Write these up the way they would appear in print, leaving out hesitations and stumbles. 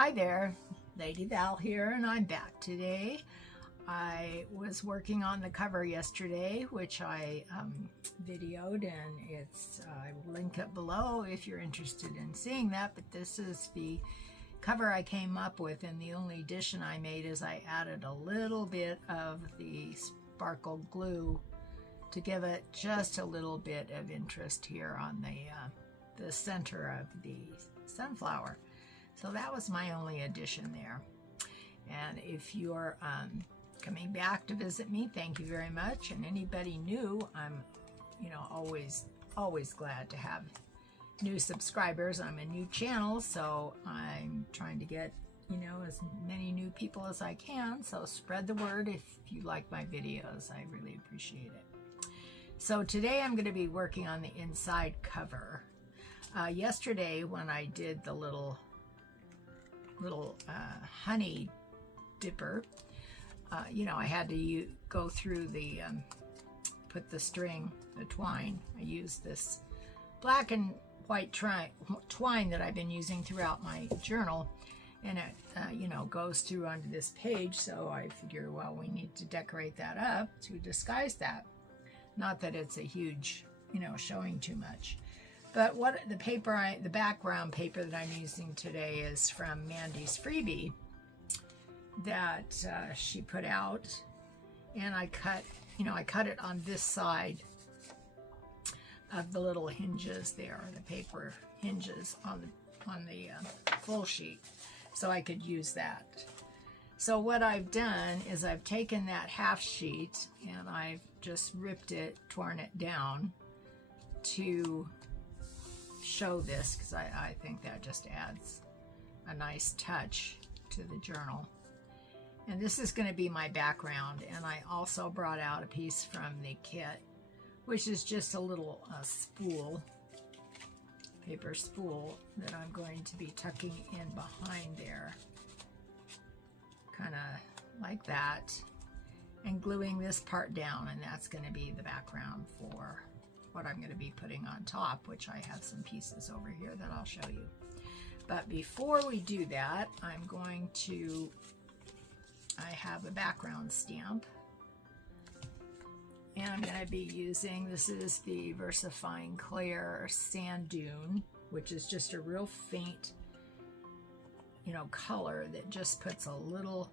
Hi there, Lady Val here, and I'm back today. I was working on the cover yesterday, which I videoed, and I will link it below if you're interested in seeing that. But this is the cover I came up with, and the only addition I made is I added a little bit of the sparkle glue to give it just a little bit of interest here on the center of the sunflower. So that was my only addition there. And if you're coming back to visit me, thank you very much. And anybody new, I'm always glad to have new subscribers. I'm a new channel, so I'm trying to get as many new people as I can. So spread the word if you like my videos. I really appreciate it. So today I'm going to be working on the inside cover. Yesterday when I did the little honey dipper, I had to go through the put the string, the twine. I used this black and white twine that I've been using throughout my journal, and it goes through onto this page. So I figure, well, we need to decorate that up to disguise that. Not that it's a huge showing too much. But what the background paper that I'm using today is from Mandy's freebie that she put out, and I cut it on this side of the little hinges there, the paper hinges on the full sheet, so I could use that. So what I've done is I've taken that half sheet and I've just ripped it, torn it down to show this, because I think that just adds a nice touch to the journal. And this is going to be my background, and I also brought out a piece from the kit, which is just a little paper spool that I'm going to be tucking in behind there, kind of like that, and gluing this part down, and that's going to be the background for what I'm going to be putting on top, which I have some pieces over here that I'll show you. But before we do that, I have a background stamp, and I'm going to be using, this is the VersaFine Clair Sand Dune, which is just a real faint color that just puts a little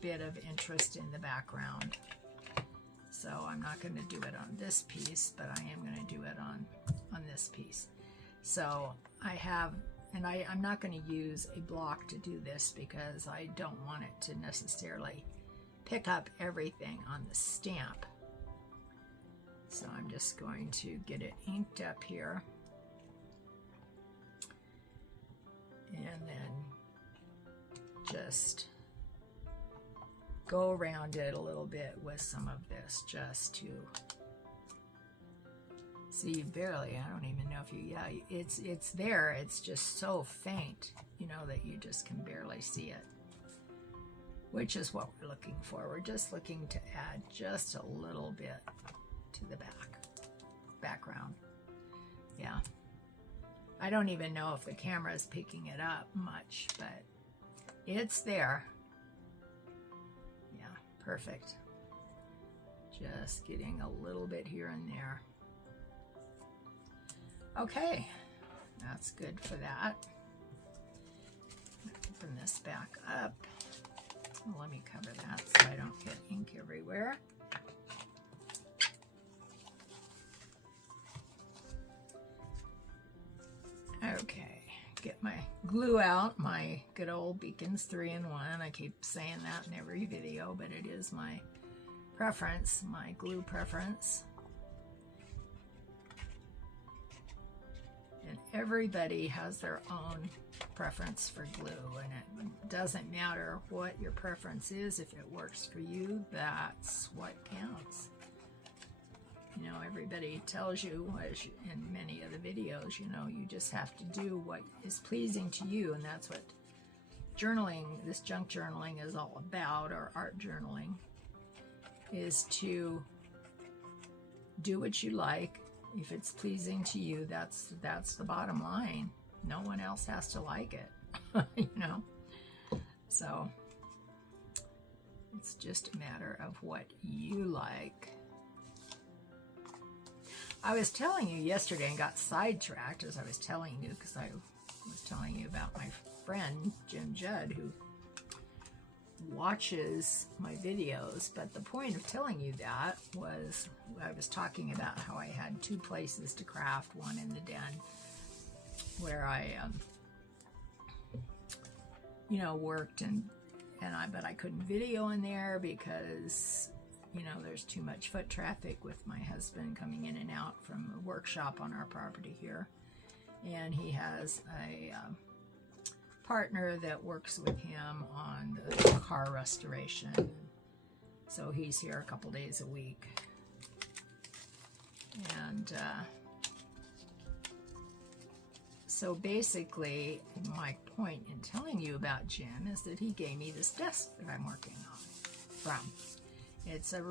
bit of interest in the background. So I'm not going to do it on this piece, but I am going to do it on this piece. So I'm not going to use a block to do this because I don't want it to necessarily pick up everything on the stamp. So I'm just going to get it inked up here, and then just go around it a little bit with some of this, just to see. Barely, I don't even know if it's there. It's just so faint, that you just can barely see it, which is what we're looking for. We're just looking to add just a little bit to the background. Yeah, I don't even know if the camera is picking it up much, but it's there. Perfect. Just getting a little bit here and there. Okay, that's good for that. Open this back up. Let me cover that so I don't get ink everywhere. Okay, get my glue out, my good old Beacons 3-in-1. I keep saying that in every video, but it is my preference, my glue preference. And everybody has their own preference for glue, and it doesn't matter what your preference is. If it works for you, that's what counts. Everybody tells you, as in many of the videos, you just have to do what is pleasing to you, and that's what journaling, this junk journaling is all about, or art journaling, is to do what you like. If it's pleasing to you, that's the bottom line. No one else has to like it. you know. So it's just a matter of what you like. I was telling you yesterday and got sidetracked as I was telling you, because I was telling you about my friend Jim Judd, who watches my videos. But the point of telling you that was I was talking about how I had 2 places to craft, one in the den where I you know, worked, but I couldn't video in there because, you know, there's too much foot traffic with my husband coming in and out from a workshop on our property here. And he has a partner that works with him on the car restoration. So he's here a couple days a week. And so basically, my point in telling you about Jim is that he gave me this desk that I'm working on from. It's an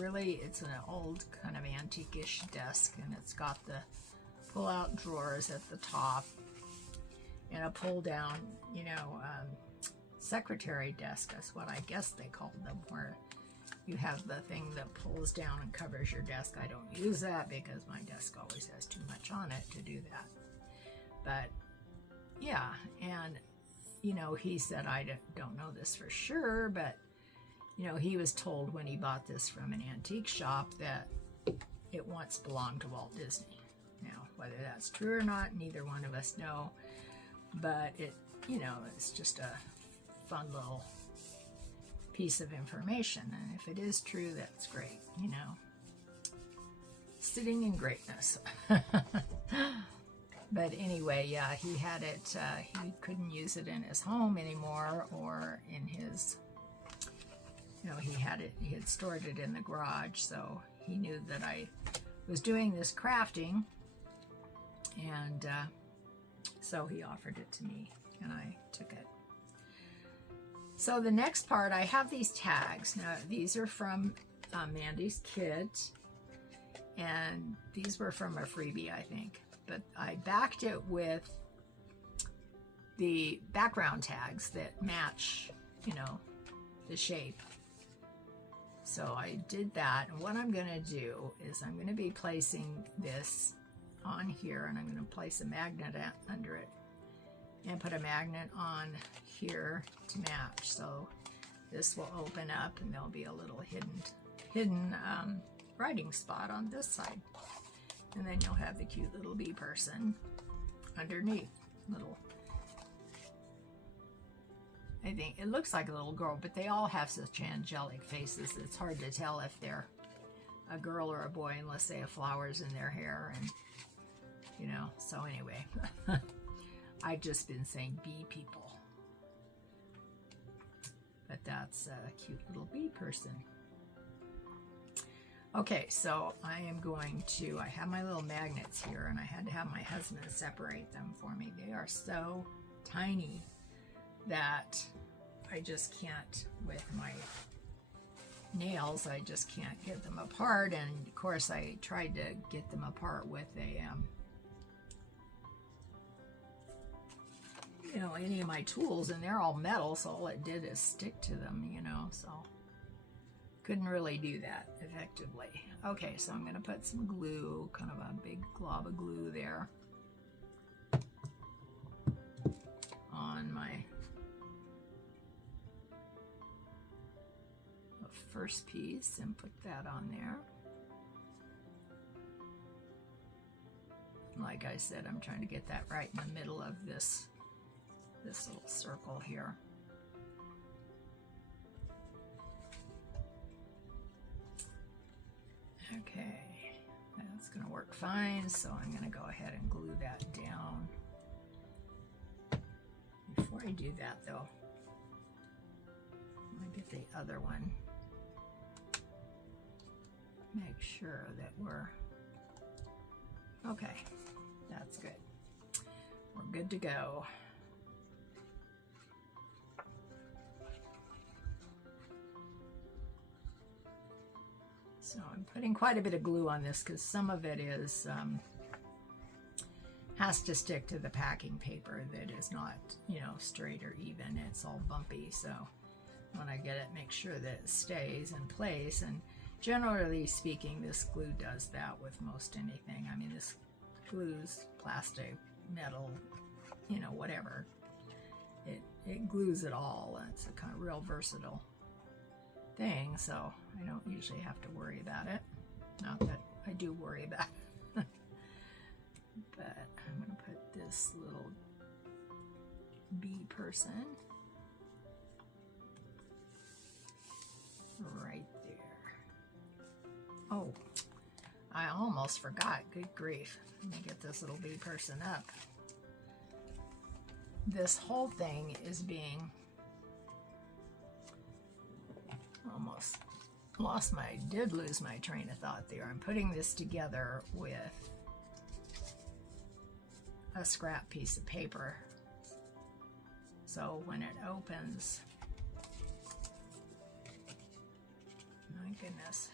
old kind of antique-ish desk, and it's got the pull-out drawers at the top and a pull-down, you know, secretary desk. That's what I guess they called them, where you have the thing that pulls down and covers your desk. I don't use that because my desk always has too much on it to do that. But yeah, and you know, he said, I don't know this for sure, but you know, he was told when he bought this from an antique shop that it once belonged to Walt Disney. Now, whether that's true or not, neither one of us know, but it, you know, it's just a fun little piece of information. And if it is true, that's great, you know. Sitting in greatness. But anyway, yeah, he had it, he couldn't use it in his home anymore or in his, you know, he had stored it in the garage, so he knew that I was doing this crafting, and so he offered it to me, and I took it. So the next part, I have these tags. Now, these are from Mandy's kit, and these were from a freebie, I think. But I backed it with the background tags that match, you know, the shape. So I did that, and what I'm going to do is I'm going to be placing this on here, and I'm going to place a magnet under it and put a magnet on here to match. So this will open up, and there'll be a little hidden writing spot on this side. And then you'll have the cute little bee person underneath. I think it looks like a little girl, but they all have such angelic faces. It's hard to tell if they're a girl or a boy unless they have flowers in their hair, and you know. So anyway, I've just been saying bee people, but that's a cute little bee person. Okay, so I have my little magnets here, and I had to have my husband separate them for me. They are so tiny that I just can't, with my nails, I just can't get them apart. And of course, I tried to get them apart with a, you know, any of my tools, and they're all metal, so all it did is stick to them, you know, so couldn't really do that effectively. Okay, so I'm going to put some glue, kind of a big glob of glue there on my first piece, and put that on there. Like I said, I'm trying to get that right in the middle of this little circle here. Okay, that's going to work fine, so I'm going to go ahead and glue that down. Before I do that, though, I'm going to get the other one. Make sure that we're okay. That's good. We're good to go. So I'm putting quite a bit of glue on this because some of it is has to stick to the packing paper that is not, you know, straight or even. It's all bumpy, so when I get it, make sure that it stays in place. And generally speaking, this glue does that with most anything. I mean, this glues plastic, metal, you know, whatever. It glues it all. It's a kind of real versatile thing, so I don't usually have to worry about it. Not that I do worry about it. But I'm going to put this little bee person right there. Oh, I almost forgot. Good grief. Let me get this little bee person up. This whole thing is being did lose my train of thought there. I'm putting this together with a scrap piece of paper. So when it opens, my goodness.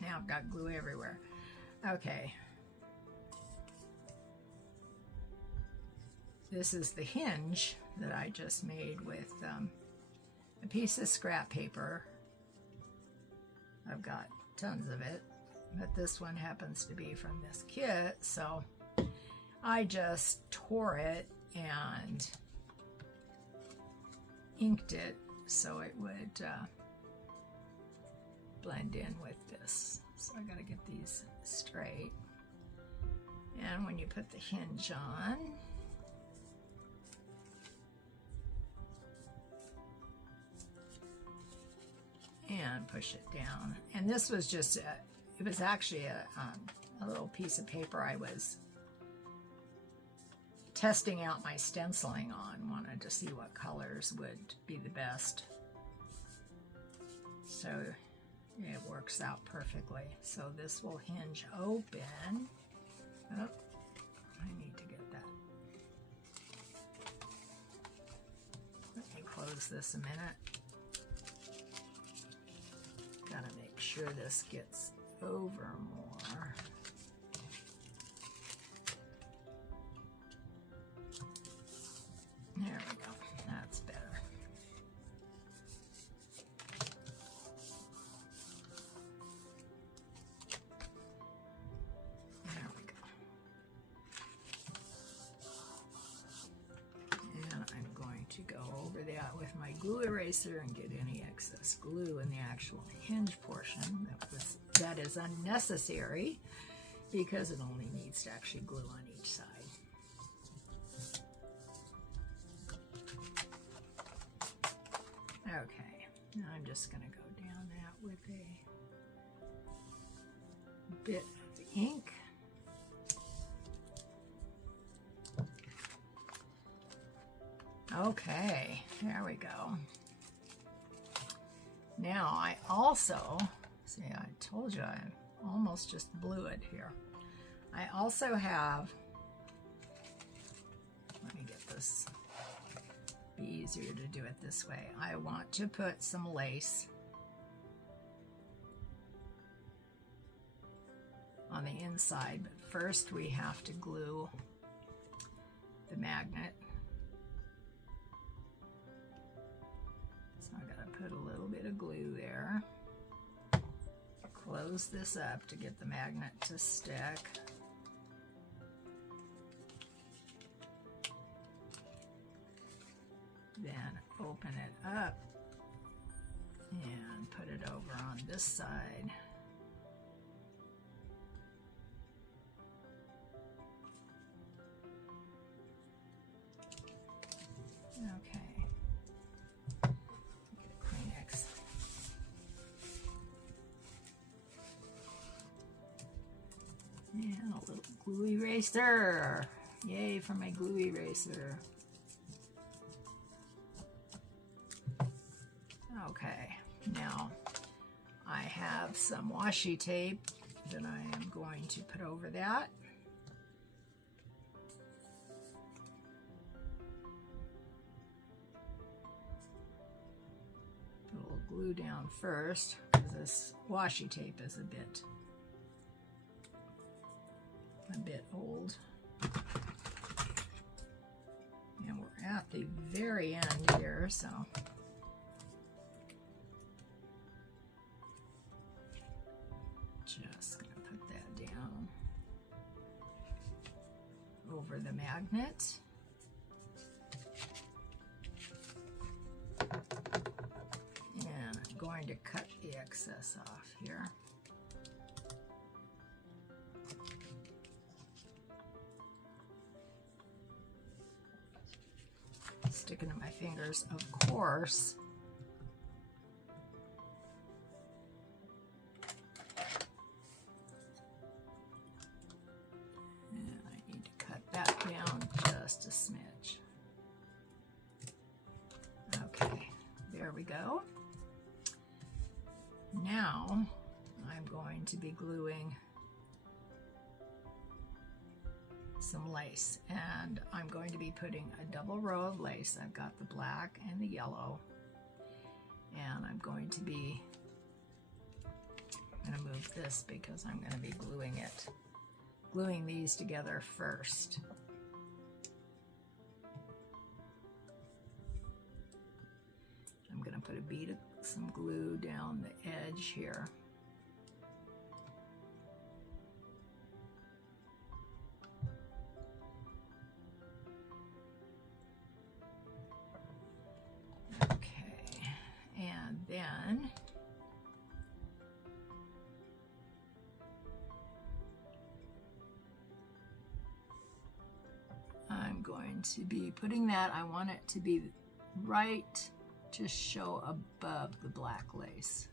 Now I've got glue everywhere. Okay. This is the hinge that I just made with a piece of scrap paper. I've got tons of it, but this one happens to be from this kit, so I just tore it and inked it so it would blend in with this. So I gotta get these straight. And when you put the hinge on, and push it down. And this was just, it was actually a little piece of paper I was testing out my stenciling on. Wanted to see what colors would be the best. So it works out perfectly. So this will hinge open. Oh, I need to get that. Let me close this a minute. Gotta make sure this gets over more. There we go. That's better. There we go. And I'm going to go over that with my glue eraser and get any excess glue in the actual hinge portion that is unnecessary because it only needs to actually glue on each side. Okay, now I'm just going to go down that with a bit of ink. Okay, there we go. Now I also, see, I told you I almost just blew it here. I also have, let me get this, be easier to do it this way. I want to put some lace on the inside, but first we have to glue the magnet. So I gotta put a little bit of glue there. Close this up to get the magnet to stick. Then open it up and put it over on this side. Okay. And a little glue eraser. Yay for my glue eraser. Okay, now I have some washi tape that I am going to put over that. Put a little glue down first because this washi tape is a bit old. the very end here, so just going to put that down over the magnet. And I'm going to cut the excess off here. Sticking to my fingers, of course. And I need to cut that down just a smidge. Okay, there we go. Now I'm going to be gluing some lace, and I'm going to be putting a double row of lace. I've got the black and the yellow, and I'm going to move this because I'm going to be gluing these together first. I'm going to put a bead of some glue down the edge here. Then I'm going to be putting that, I want it to be right, just show above the black lace.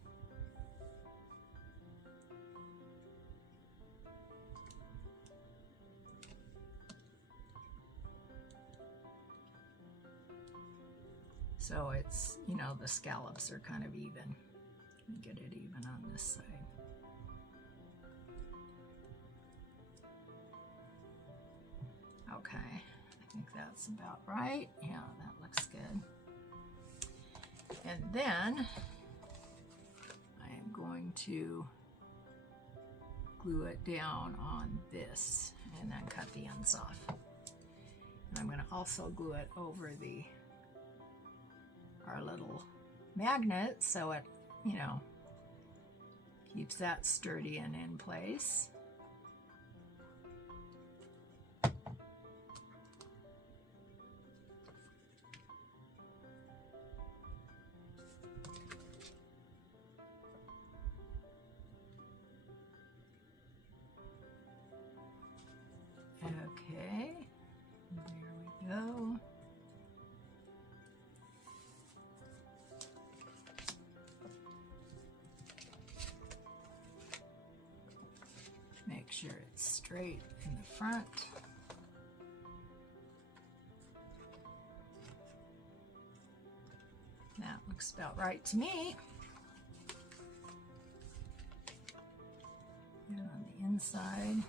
So it's, you know, the scallops are kind of even. Let me get it even on this side. Okay, I think that's about right. Yeah, that looks good. And then I am going to glue it down on this and then cut the ends off. And I'm going to also glue it over our little magnet so it, you know, keeps that sturdy and in place. Okay, there we go. Make sure it's straight in the front. That looks about right to me. And on the inside,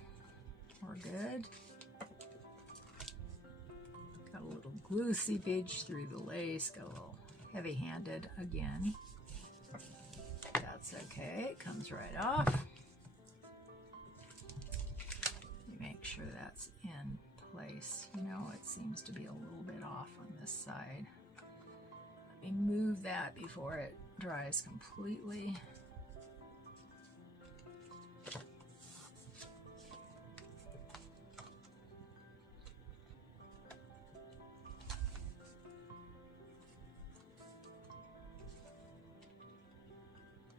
we're good. Got a little glue seepage through the lace, got a little heavy-handed again. That's okay, it comes right off. Make sure that's in place. You know, it seems to be a little bit off on this side. Let me move that before it dries completely.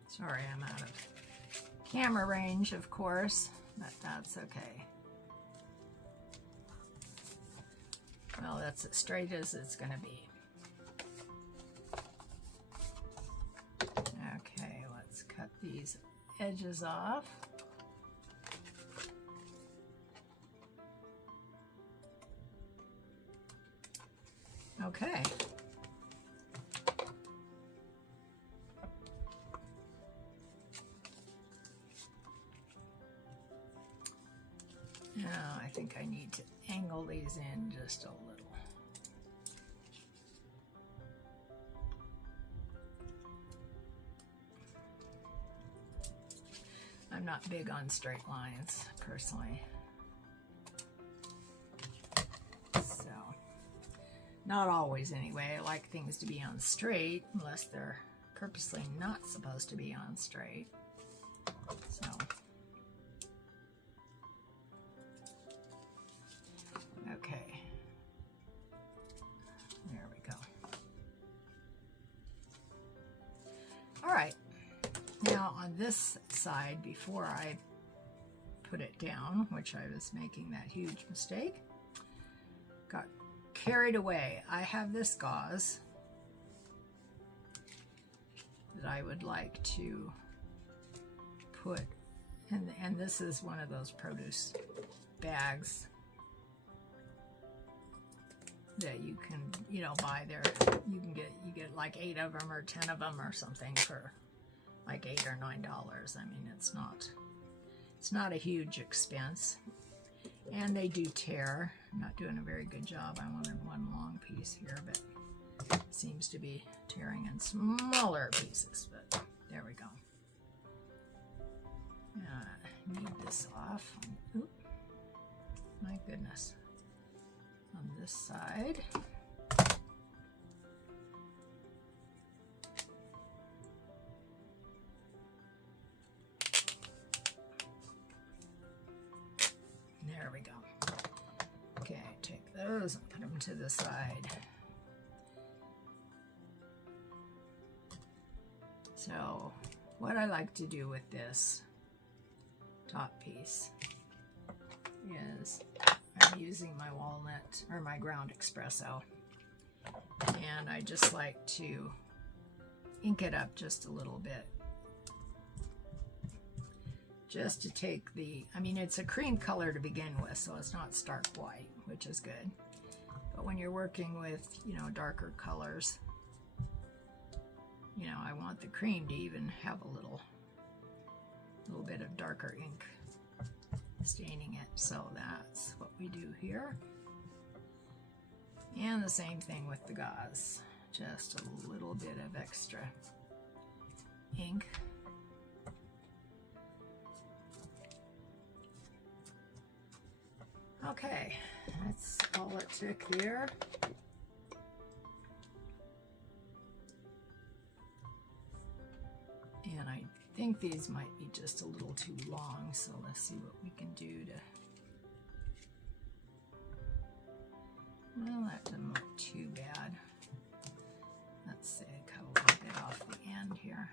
Sorry, I'm out of camera range, of course, but that's okay. Well, that's as straight as it's going to be. Okay, let's cut these edges off. Okay. Now I think I need to angle these in just a little. I'm not big on straight lines, personally. So, Not always anyway. I like things to be on straight unless they're purposely not supposed to be on straight. So okay, there we go. All right, now on this side, before I put it down, which I was making that huge mistake, got carried away. I have this gauze that I would like to put, and this is one of those produce bags that you can, you know, buy there. You get like 8 of them or 10 of them or something for like $8 or $9. I mean, it's not a huge expense, and they do tear. I'm not doing a very good job. I wanted one long piece here, but it seems to be tearing in smaller pieces, but there we go. Need this off. Oop, my goodness. On this side. There we go. Okay, take those and put them to the side. So, what I like to do with this top piece is I'm using my walnut or my ground espresso, and I just like to ink it up just a little bit, just to take the, I mean, it's a cream color to begin with, so it's not stark white, which is good. But when you're working with, you know, darker colors, you know, I want the cream to even have a little bit of darker ink staining it. So that's what we do here. And the same thing with the gauze, just a little bit of extra ink. Okay, that's all it took there. And I think these might be just a little too long, so let's see what we can do to... Well, that doesn't look too bad. Let's say cut a little bit off the end here.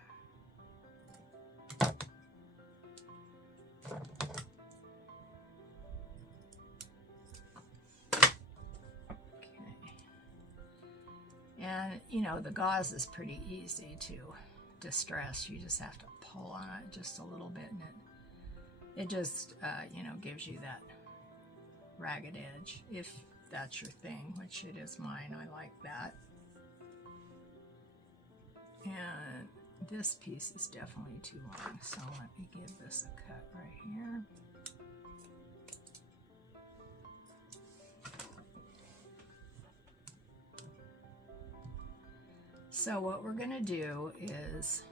And, you know, the gauze is pretty easy to distress. You just have to pull on it just a little bit, and it just, you know, gives you that ragged edge, if that's your thing, which it is mine. I like that. And this piece is definitely too long, so let me give this a cut right here. So what we're going to do is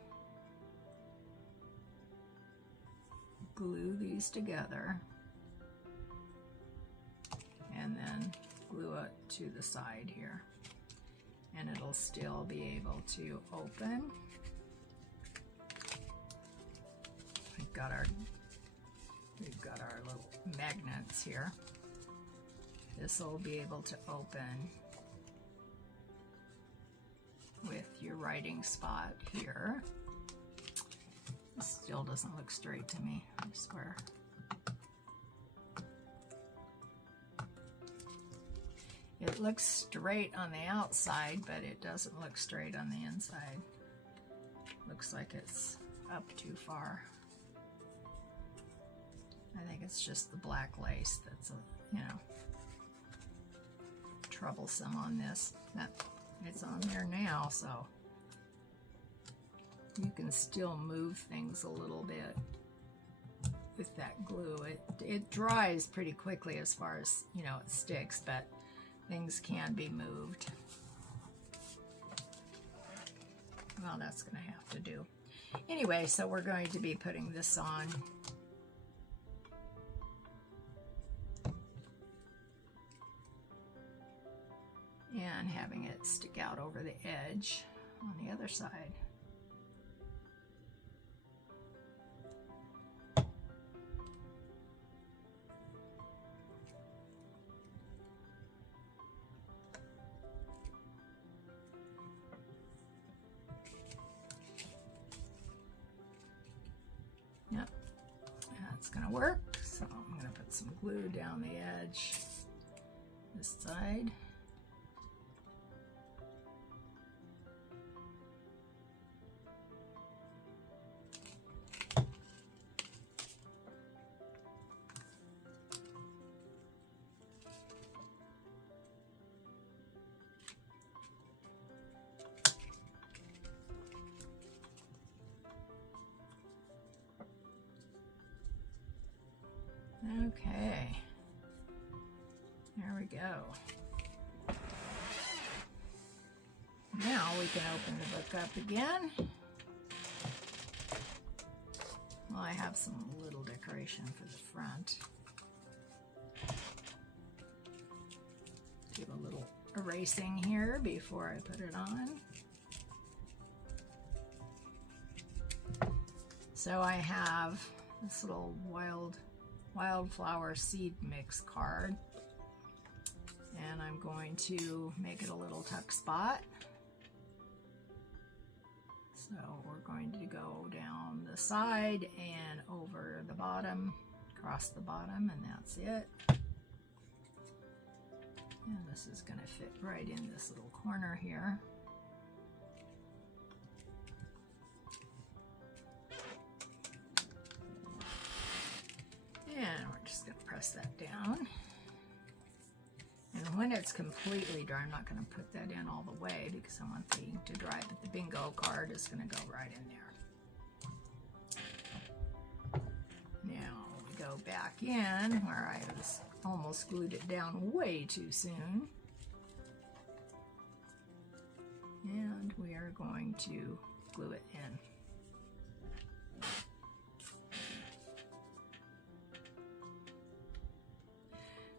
glue these together and then glue it to the side here, and it'll still be able to open. We've got our little magnets here. This will be able to open with your writing spot here. It still doesn't look straight to me, I swear. It looks straight on the outside, but it doesn't look straight on the inside. Looks like it's up too far. I think it's just the black lace that's, you know, troublesome on this. It's on there now, so you can still move things a little bit with that glue. It dries pretty quickly as far as, you know, it sticks, but things can be moved. Well, that's going to have to do. Anyway, so we're going to be putting this on. and having it stick out over the edge on the other side. Yep, that's gonna work. So I'm gonna put some glue down the edge this side. Okay, there we go. Now we can open the book up again. Well, I have some little decoration for the front. Do a little erasing here before I put it on. So I have this little wildflower seed mix card, and I'm going to make it a little tuck spot. So we're going to go down the side and over the bottom, across the bottom, and that's it. And this is going to fit right in this little corner here. And we're just going to press that down. And when it's completely dry, I'm not going to put that in all the way because I want the ink to dry, but the bingo card is going to go right in there. Now we go back in where I was almost glued it down way too soon. And we are going to glue it in.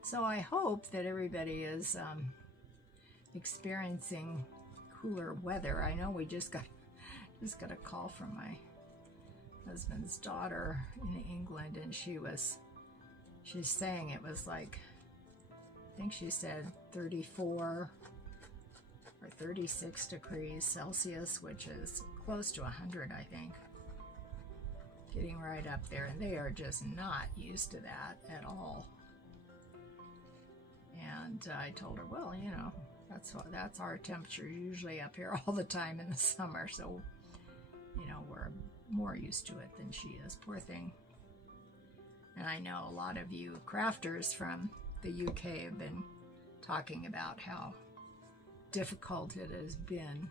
So I hope that everybody is experiencing cooler weather. I know we just got a call from my husband's daughter in England, and she's saying it was like, I think she said 34 or 36 degrees Celsius, which is close to 100, I think. Getting right up there, and they are just not used to that at all. And I told her, well, you know, that's our temperature usually up here all the time in the summer. So, you know, we're more used to it than she is, poor thing. And I know a lot of you crafters from the UK have been talking about how difficult it has been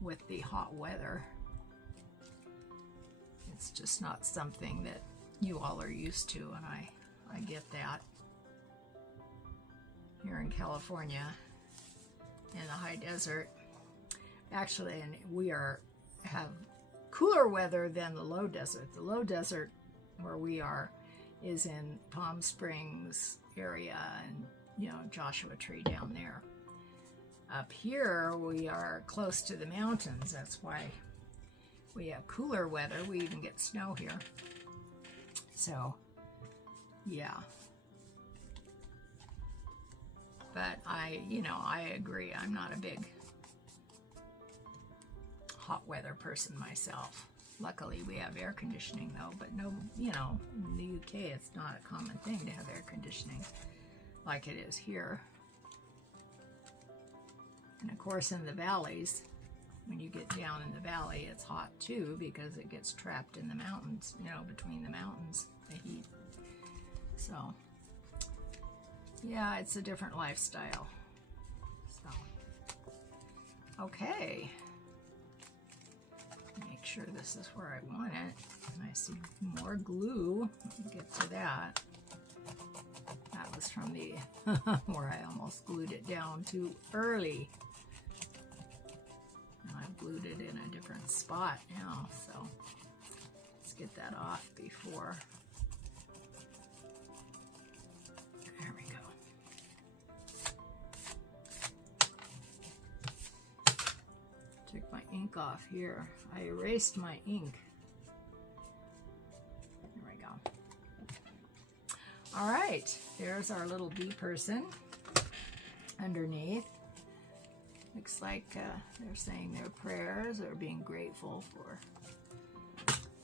with the hot weather. It's just not something that you all are used to, and I get that. Here in California, in the high desert, actually, and we have cooler weather than the low desert. The low desert where we are is in Palm Springs area and, you know, Joshua Tree down there. Up here, we are close to the mountains. That's why we have cooler weather. We even get snow here. So, yeah. But I agree. I'm not a big hot weather person myself. Luckily, we have air conditioning though, but no, you know, in the UK, it's not a common thing to have air conditioning like it is here. And of course, in the valleys, when you get down in the valley, it's hot too because it gets trapped in the mountains, you know, between the mountains, the heat. So, yeah, it's a different lifestyle. So, okay. Make sure this is where I want it. And I see more glue. Let me get to that. That was from the where I almost glued it down too early. And I've glued it in a different spot now, so let's get that off before. There we go. off here. I erased my ink. There we go. All right, there's our little bee person underneath. Looks like they're saying their prayers or being grateful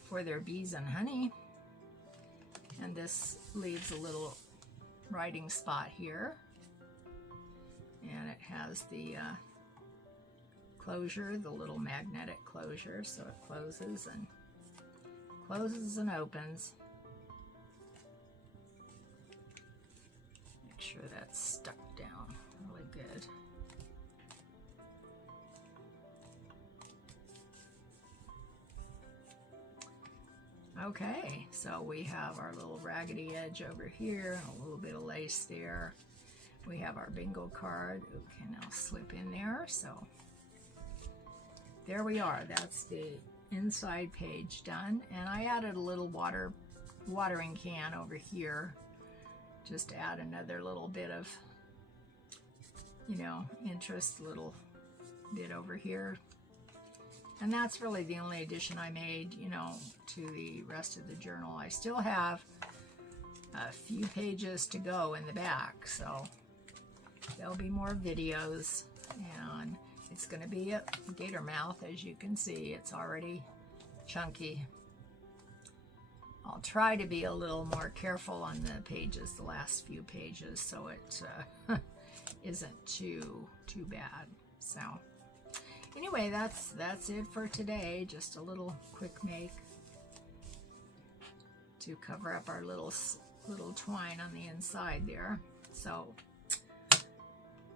for their bees and honey. And this leaves a little writing spot here. And it has the closure, the little magnetic closure, so it closes and opens. Make sure that's stuck down really good. Okay, so we have our little raggedy edge over here and a little bit of lace there. We have our bingo card. Okay, now slip in there. So there we are. That's the inside page done. And I added a little watering can over here just to add another little bit of, you know, interest, little bit over here. And that's really the only addition I made, you know, to the rest of the journal. I still have a few pages to go in the back, so there'll be more videos, and it's going to be a gator mouth. As you can see, it's already chunky. I'll try to be a little more careful on the pages, the last few pages, so it isn't too bad. So anyway, that's it for today. Just a little quick make to cover up our little twine on the inside there. So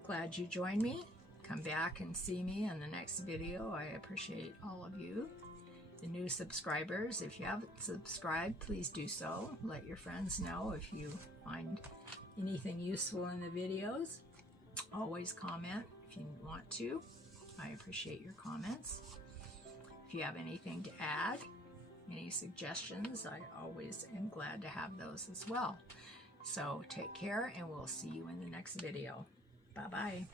glad you joined me. Come back and see me in the next video. I appreciate all of you. The new subscribers, if you haven't subscribed, please do so. Let your friends know if you find anything useful in the videos. Always comment if you want to. I appreciate your comments. If you have anything to add, any suggestions, I always am glad to have those as well. So take care, and we'll see you in the next video. Bye-bye.